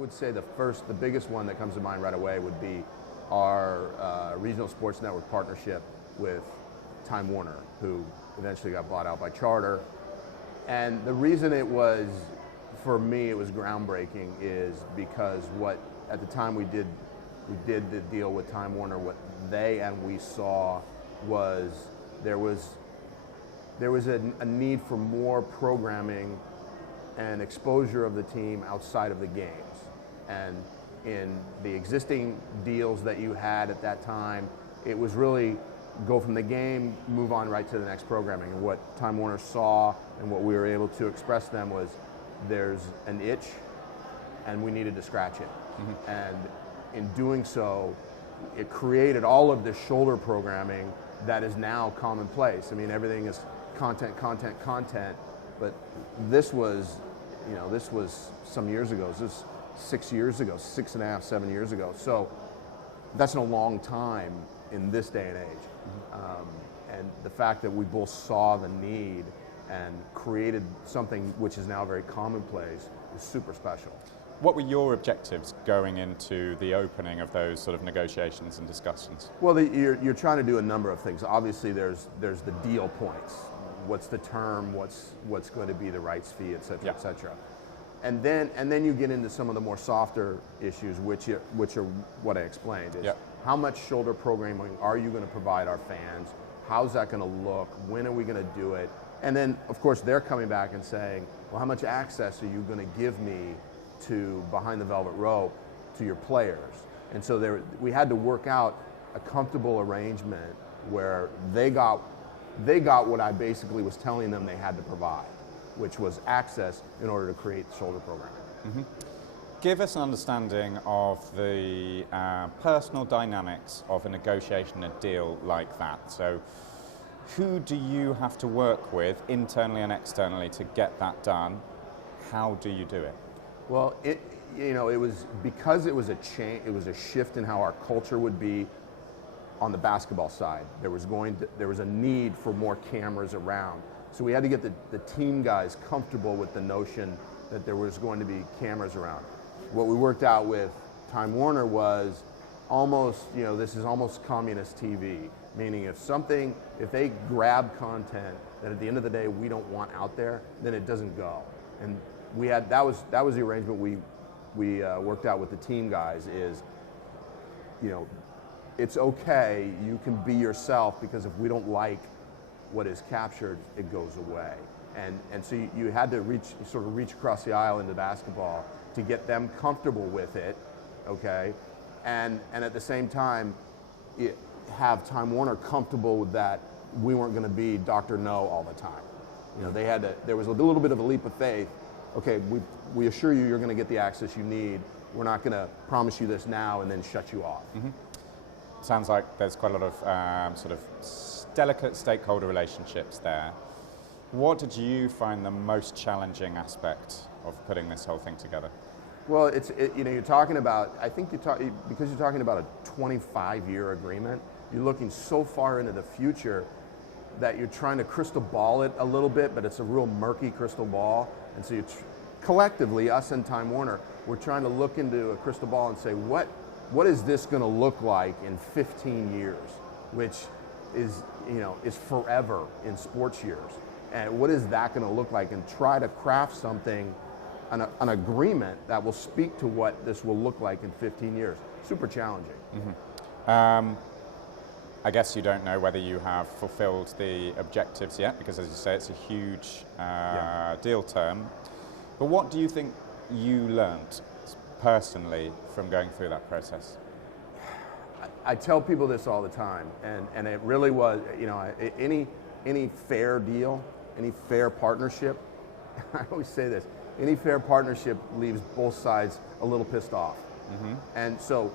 would say the biggest one that comes to mind right away would be our regional sports network partnership with Time Warner, who eventually got bought out by Charter. And the reason it was, for me, it was groundbreaking is because at the time we did the deal with Time Warner, what they and we saw was there was a need for more programming and exposure of the team outside of the games. And in the existing deals that you had at that time, it was really go from the game, move on right to the next programming. And what Time Warner saw and what we were able to express to them was there's an itch and we needed to scratch it. Mm-hmm. And in doing so, it created all of this shoulder programming that is now commonplace. I mean, everything is content, but this was some years ago. This was 6 years ago, 6.5, 7 years ago. So that's a long time in this day and age. Mm-hmm. And the fact that we both saw the need and created something which is now very commonplace is super special. What were your objectives going into the opening of those sort of negotiations and discussions? Well, you're trying to do a number of things. Obviously, there's the deal points. What's the term? What's going to be the rights fee, et cetera, et cetera. And then you get into some of the more softer issues, which are what I explained. Is how much shoulder programming are you going to provide our fans? How's that going to look? When are we going to do it? And then, of course, they're coming back and saying, well, how much access are you going to give me to Behind the Velvet Rope to your players? And so we had to work out a comfortable arrangement where they got what I basically was telling them they had to provide, which was access in order to create shoulder programming. Mm-hmm. Give us an understanding of the personal dynamics of a negotiation, a deal like that. So who do you have to work with internally and externally to get that done? How do you do it? Well, it was because it was a shift in how our culture would be on the basketball side. There was a need for more cameras around. So we had to get the team guys comfortable with the notion that there was going to be cameras around. What we worked out with Time Warner was almost, this is almost communist TV, meaning if they grab content that at the end of the day we don't want out there, then it doesn't go. And that was the arrangement we worked out with the team guys is, it's okay, you can be yourself, because if we don't like what is captured, it goes away. And so you had to reach across the aisle into basketball to get them comfortable with it, okay? And at the same time, have Time Warner comfortable with that we weren't going to be Dr. No all the time. There was a little bit of a leap of faith. Okay, we assure you're going to get the access you need. We're not going to promise you this now and then shut you off. Mm-hmm. Sounds like there's quite a lot of sort of delicate stakeholder relationships there. What did you find the most challenging aspect of putting this whole thing together? Well, you're talking about, because you're talking about a 25-year agreement, you're looking so far into the future that you're trying to crystal ball it a little bit, but it's a real murky crystal ball. And so collectively, us and Time Warner, we're trying to look into a crystal ball and say, what is this going to look like in 15 years, which is forever in sports years. And what is that going to look like, and try to craft something, an agreement that will speak to what this will look like in 15 years. Super challenging. Mm-hmm. I guess you don't know whether you have fulfilled the objectives yet, because as you say, it's a huge deal term. But what do you think you learned personally from going through that process? I tell people this all the time, and it really was, any fair deal, any fair partnership, I always say this, any fair partnership leaves both sides a little pissed off. Mm-hmm. And so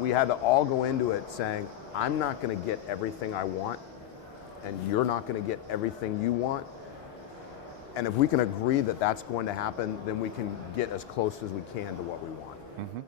we had to all go into it saying, I'm not going to get everything I want, and you're not going to get everything you want. And if we can agree that that's going to happen, then we can get as close as we can to what we want. Mm-hmm.